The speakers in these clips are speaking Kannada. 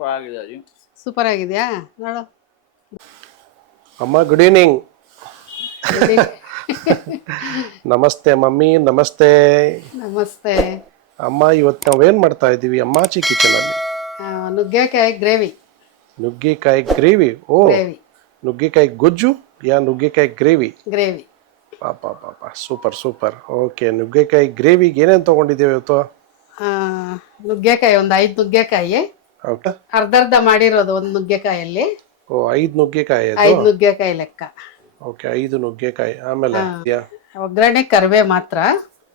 ಸೂಪರ್ ಆಗಿದೆ ಅಜ್ಜಿ. ಸೂಪರ್ ಆಗಿದೆಯಾ ನೋಡು. ಅಮ್ಮ ಗುಡ್ ಈವ್ನಿಂಗ್. ನೋಡಿ. ನಮಸ್ತೆ ಮಮ್ಮಿ. ನಮಸ್ತೆ ನಮಸ್ತೆ. ಅಮ್ಮ. ಇವತ್ತು ನಾವೇನ್ ಮಾಡ್ತಾ ಇದ್ದೀವಿ ಅಮ್ಮಾಚಿ ಕಿಚನ್ ಅಲ್ಲಿ? ನುಗ್ಗೆಕಾಯಿ ಗ್ರೇವಿ. ನುಗ್ಗೆಕಾಯಿ ಗ್ರೇವಿ. ಓ, ಗ್ರೇವಿ ನುಗ್ಗೆಕಾಯಿ ಗೊಜ್ಜು ಯಾ ನುಗ್ಗೆಕಾಯಿ ಗ್ರೇವಿ? ಗ್ರೇವಿ. ಪಾಪ ಪಾಪ, ಸೂಪರ್ ಸೂಪರ್. ಓಕೆ, ನುಗ್ಗೆಕಾಯಿ ಗ್ರೇವಿಗೆ ಏನೇನು ತಗೊಂಡಿದ್ದೇವೆ ಇವತ್ತು? ನುಗ್ಗೆಕಾಯಿ ಒಂದು 5 ನುಗ್ಗೆಕಾಯಿ. ಹೌದಾ? ಅರ್ಧ ಮಾಡಿರೋದು ಒಂದು ನುಗ್ಗೆಕಾಯಲ್ಲಿ. ಓ, 5 ನುಗ್ಗೆಕಾಯಿ. 5 ನುಗ್ಗೆಕಾಯಿ ಲೆಕ್ಕ. ಓಕೆ, 5 ನುಗ್ಗೆಕಾಯಿ. ಆಮೇಲೆ ಒಗ್ಗರಣೆ ಕರಿಬೇವು ಮಾತ್ರ.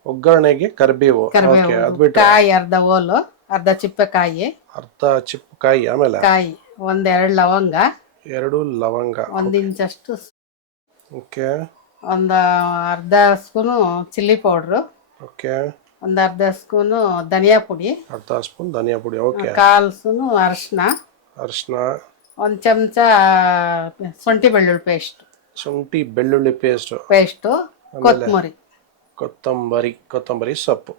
ಒಗ್ಗರಣೆಗೆ ಕರಿಬೇವು. ಓಕೆ, ಅದು ಬಿಟ್ಟು ಕಾಯಿ ಅರ್ಧ ಓಲು, ಅರ್ಧ ಚಿಪ್ಪೆ ಕಾಯಿ, ಅರ್ಧ ಚಿಪ್ಪು ಕಾಯಿ. ಆಮೇಲೆ ಕಾಯಿ 1-2 ಲವಂಗ, 2 ಲವಂಗ, 1 ಇಂಚಷ್ಟು, ಓಕೆ, ಒಂದು ಅರ್ಧ ಸ್ಪೂನು ಚಿಲ್ಲಿ ಪೌಡ್ರು, ಓಕೆ, ಒಂದು ಅರ್ಧ ಸ್ಪೂನು ಧನಿಯಾ ಪುಡಿ, ಅರ್ಧ ಸ್ಪೂನ್ ಧನಿಯಾ ಪುಡಿ, ಓಕೆ, 1/4 ಸ್ಪೂನು ಅರಿಶಿನ, 1 ಚಮಚ ಶುಂಠಿ ಬೆಳ್ಳುಳ್ಳಿ ಪೇಸ್ಟ್, ಬೆಳ್ಳುಳ್ಳಿ ಪೇಸ್ಟ್, ಕೊತ್ತಂಬರಿ ಸೊಪ್ಪು.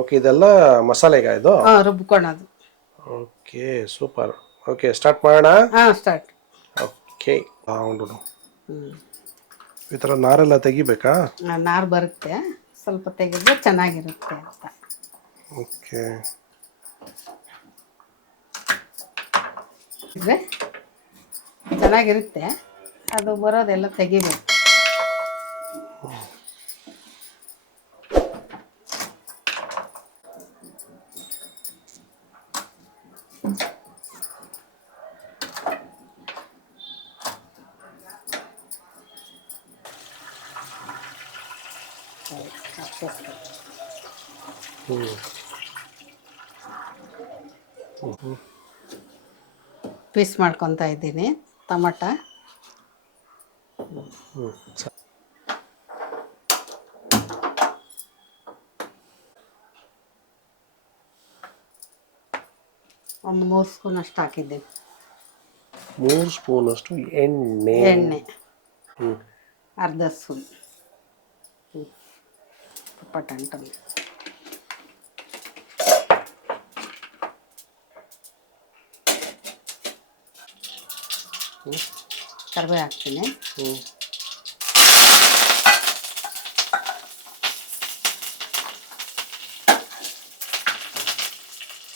ಓಕೆ, ಇದೆಲ್ಲ ಮಸಾಲೆಗ ಇದು ರುಬ್ಕೊಳೋದು. Okay, super. ಓಕೆ, ಸ್ಟಾರ್ಟ್ ಮಾಡೋಣ. ಸ್ಟಾರ್ಟ್. ಓಕೆ, ಈ ಥರ ನಾರೆಲ್ಲ ತೆಗಿಬೇಕಾ? ನಾರು ಬರುತ್ತೆ, ಸ್ವಲ್ಪ ತೆಗೆದ್ರೆ ಚೆನ್ನಾಗಿರುತ್ತೆ ಅಂತ. ಓಕೆ, ಚೆನ್ನಾಗಿರುತ್ತೆ, ಅದು ಬರೋದೆಲ್ಲ ತೆಗಿಬೇಕು. ಪೀಸ್ ಮಾಡ್ಕೊತಾ ಇದ್ದೀನಿ ಟೊಮಟ. ಒಂದು 3 ಸ್ಪೂನ್ ಅಷ್ಟು ಹಾಕಿದ್ದೀನಿ. 3 ಸ್ಪೂನ್ ಅಷ್ಟು ಎಣ್ಣೆ. ಅರ್ಧ ಸ್ಪೂನ್ ಪಟಂಟ. ಕರಿಬೇವು ಹಾಕ್ತೀನಿ.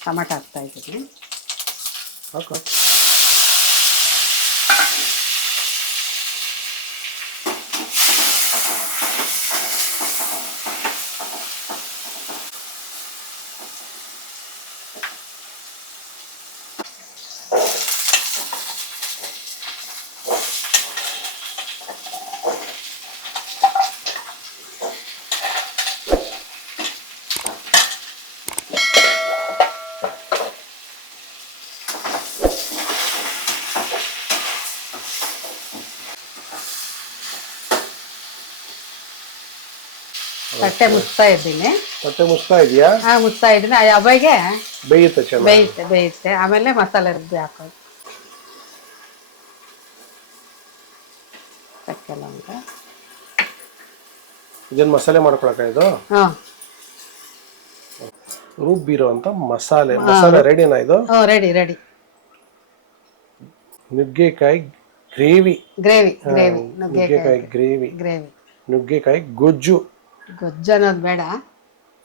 ಟೊಮಟ ಹಾಕ್ತಾ ಇದ್ದೀನಿ. ತಟ್ಟೆ ಮುಚ್ತಾ ಇದ್ದೀನಿ. ತಟ್ಟೆ ಮುಚ್ತಾ ಇದೆಯಾ? ಮುಚ್ತಾ ಇದ್ದೀನಿ. ಅವಾಗೆ ಬೇಯುತ್ತೆ. ಬೇಯುತ್ತೆ. ಆಮೇಲೆ ಮಸಾಲೆ ರುಬ್ಬಿ ಹಾಕೋದು. ಚಕ್ಕೆ ಲವಂಗ. ಇದನ್ನ ಮಸಾಲೆ ಮಾಡ್ಕೊಳಕ ಇದು? ರುಬ್ಬಿರೋ ಅಂತ ಮಸಾಲೆ ರೆಡಿನಾ ಇದು? ರೆಡಿ. ನುಗ್ಗೆಕಾಯಿ ಗ್ರೇವಿ. ನುಗ್ಗೆಕಾಯಿ ಗ್ರೇವಿ. ನುಗ್ಗೆಕಾಯಿ ಗೊಜ್ಜು ಅನ್ನೋದು ಬೇಡ,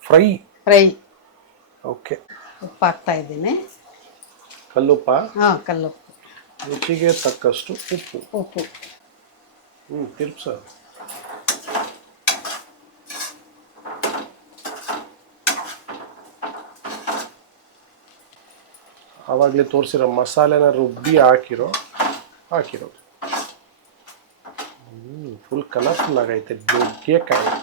ಫ್ರೈ. ಓಕೆ, ಉಪ್ಪು ಹಾಕ್ತಾ ಇದ್ದೀನಿ. ಕಲ್ಲುಪ್ಪ? ಕಲ್ಲುಪ್ಪು. ರುಚಿಗೆ ತಕ್ಕಷ್ಟು ಉಪ್ಪು. ತಿರ್ಪ್ಸ. ಆವಾಗಲೇ ತೋರಿಸಿರೋ ಮಸಾಲೆನ ರುಬ್ಬಿ ಹಾಕಿರೋದು. ಫುಲ್ ಕಲರ್ಫುಲ್ ಆಗೈತೆ ನುಗ್ಗೆಕಾಯಿ.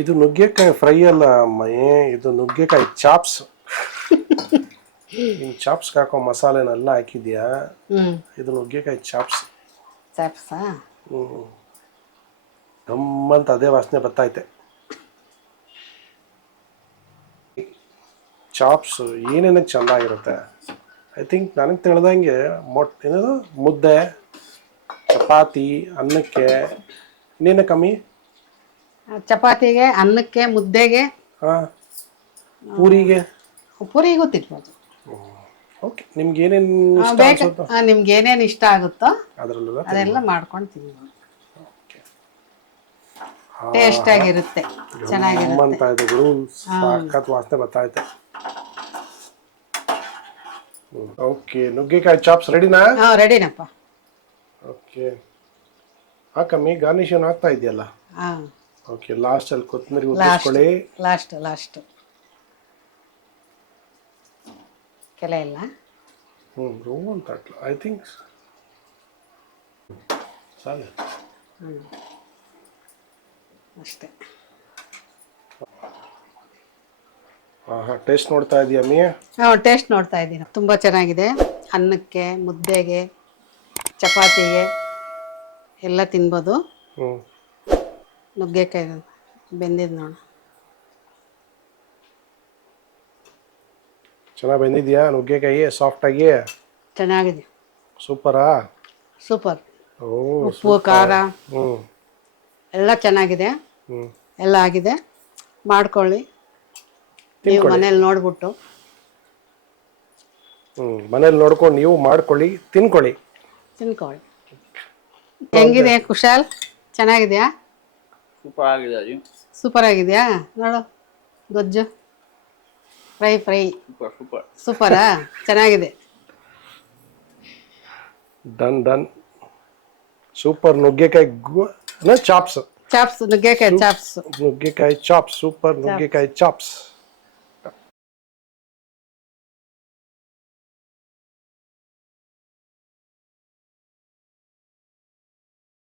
ಇದು ನುಗ್ಗೆಕಾಯಿ ಫ್ರೈ ಅಲ್ಲ ಅಮ್ಮ, ಇದು ನುಗ್ಗೆಕಾಯಿ ಚಾಪ್ಸ್. ಚಾಪ್ಸ್ ಹಾಕೋ ಮಸಾಲೆನೆಲ್ಲ ಹಾಕಿದ್ಯಾ? ಇದು ನುಗ್ಗೆಕಾಯಿ ಚಾಪ್ಸ್. ಗಮ್ಮಂತ ಅದೇ ವಾಸನೆ ಬರ್ತೈತೆ. ಚಾಪ್ಸ್ ಏನೇನಕ್ಕೆ ಚೆನ್ನಾಗಿರುತ್ತೆ. ಐ ಥಿಂಕ್ ನನಗೆ ತಿಳಿದಂಗೆ ಏನದು ಮುದ್ದೆ ಚಪಾತಿ ಅನ್ನಕ್ಕೆ ಇನ್ನೇನು ಕಮ್ಮಿ. ಚಪಾತಿಗೆ, ಅನ್ನಕ್ಕೆ, ಮುದ್ದೆಗೆ, ಹಾಂ, ಪೂರಿಗೆ. ಪೂರಿಗೂ ತಿನ್ಬೋದು. ಓಕೆ, ನಿಮ್ಗೆ ಏನೇನು ಇಷ್ಟ ಬೇಕು, ಅನ್ಸುತ್ತೋ ನಿಮ್ಗೆ ಏನೇನು ಇಷ್ಟ ಆಗುತ್ತೋ ಅದರಲ್ಲೆಲ್ಲ ಅದೆಲ್ಲ ಮಾಡ್ಕೊಂಡು ತಿನ್ಬೋದು. ಟೇಸ್ಟ್ ಆಗಿರುತ್ತೆ, ಚೆನ್ನಾಗಿರುತ್ತೆ. ಅಂತ ಇದೆ ಗುರು, ಸಾಕತ್ ವಾಸನೆ ಬರ್ತಾ ಇದೆ. ಓಕೆ, ನುಗ್ಗೆಕಾಯಿ ಚಾಪ್ಸ್ ರೆಡಿನಾ? ಹಾಂ, ರೆಡಿನಪ್ಪ. ಓಕೆ, ಕಮ್ಮಿ ಗಾರ್ನಿಷ್ ಏನು ಆಗ್ತಾ ಇದೆಯಲ್ಲ. ಹಾಂ, ಓಕೆ, ಲಾಸ್ಟಲ್ಲಿ ಕೊತ್ತಂಬರಿ ಉದ್ದಿಸ್ಕೊಳ್ಳಿ. ಲಾಸ್ಟ್ ಕೆಲ ಇಲ್ಲ. ರೋಲ್ ತಟ್ಲು ಐ ಥಿಂಕ್ ಸಾಲ ಅಷ್ಟೇ. ಟೇಸ್ಟ್ ನೋಡ್ತಾ ಇದೀಯ ಮೀ? ಹಾಂ, ಟೇಸ್ಟ್ ನೋಡ್ತಾ ಇದ್ದೀನಿ. ತುಂಬ ಚೆನ್ನಾಗಿದೆ. ಅನ್ನಕ್ಕೆ, ಮುದ್ದೆಗೆ, ಚಪಾತಿಗೆ ಎಲ್ಲ ತಿನ್ಬೋದು. ನುಗ್ಗೆಕಾಯಿ ಬೆಂದಿದ್ದು ನೋಡು, ಚೆನ್ನಾಗಿ ಬೆಂದಿದ್ಯಾ ನುಗ್ಗೆಕಾಯಿ? ಸಾಫ್ಟಾಗಿ ಚೆನ್ನಾಗಿದೆ. ಸೂಪರಾ? ಸೂಪರ್. ಓ, ಉಪ್ಪು, ಖಾರ ಹ್ಞೂ ಎಲ್ಲ ಚೆನ್ನಾಗಿದೆ. ಎಲ್ಲ ಆಗಿದೆ. ಮಾಡ್ಕೊಳ್ಳಿ ನೀವು ಮನೇಲಿ ನೋಡ್ಬಿಟ್ಟು. ಮನೇಲಿ ನೋಡ್ಕೊಂಡು ನೀವು ಮಾಡ್ಕೊಳ್ಳಿ, ತಿನ್ಕೊಳ್ಳಿ. ಹೆಂಗಿದೆ ಕುಶಾಲ್? ಚೆನ್ನಾಗಿದೆಯಾ? ಸೂಪರ್ ಆಗಿದೆಯಾ? ನೋಡು, ಗೊಜ್ಜು ಫ್ರೈ ಸೂಪರಾ? ಚೆನ್ನಾಗಿದೆ. Done super. ನುಗ್ಗೆಕಾಯಿ ಚಾಪ್ಸ್. ನುಗ್ಗೆಕಾಯಿ ಚಾಪ್ಸ್. ನುಗ್ಗೆಕಾಯಿ ಚಾಪ್ಸ್, ಸೂಪರ್ ನುಗ್ಗೆಕಾಯಿ ಚಾಪ್ಸ್.